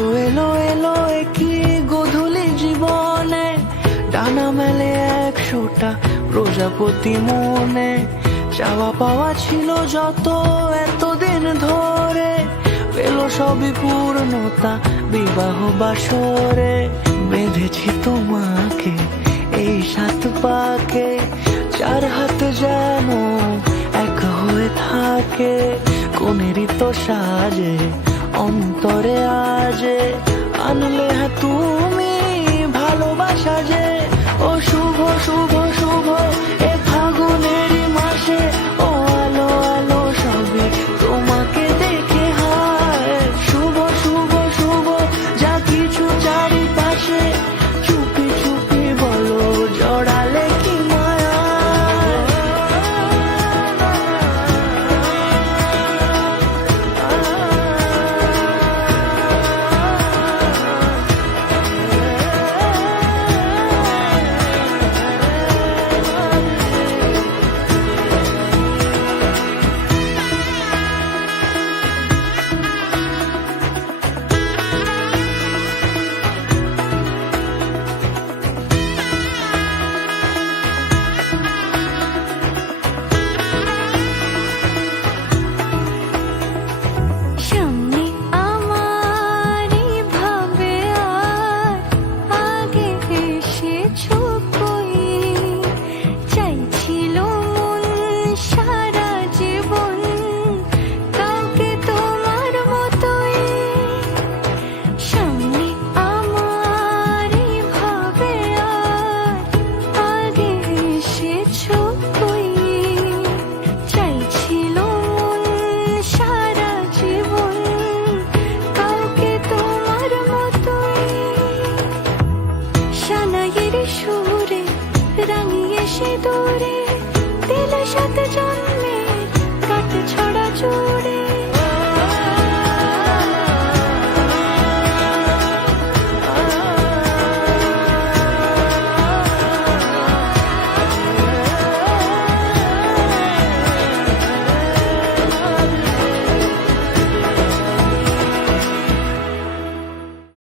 এলো এলো এলো একই গোধূলি জীবনে, ডানা মেলে 100টা প্রজাপতি মনে। চাওয়া পাওয়া ছিল যত এতদিন ধরে, পেল সবই পূর্ণতা বিবাহ বাসরে। বেঁধেছি তোমাকে এই 7 পাকে, 4 হাত যেন এক হয়ে থাকে। কোনেরই তো সাজে অন্তরে আজে, আনলে তুমি ভালোবাসা যে। ও শুভ শুভ শুভ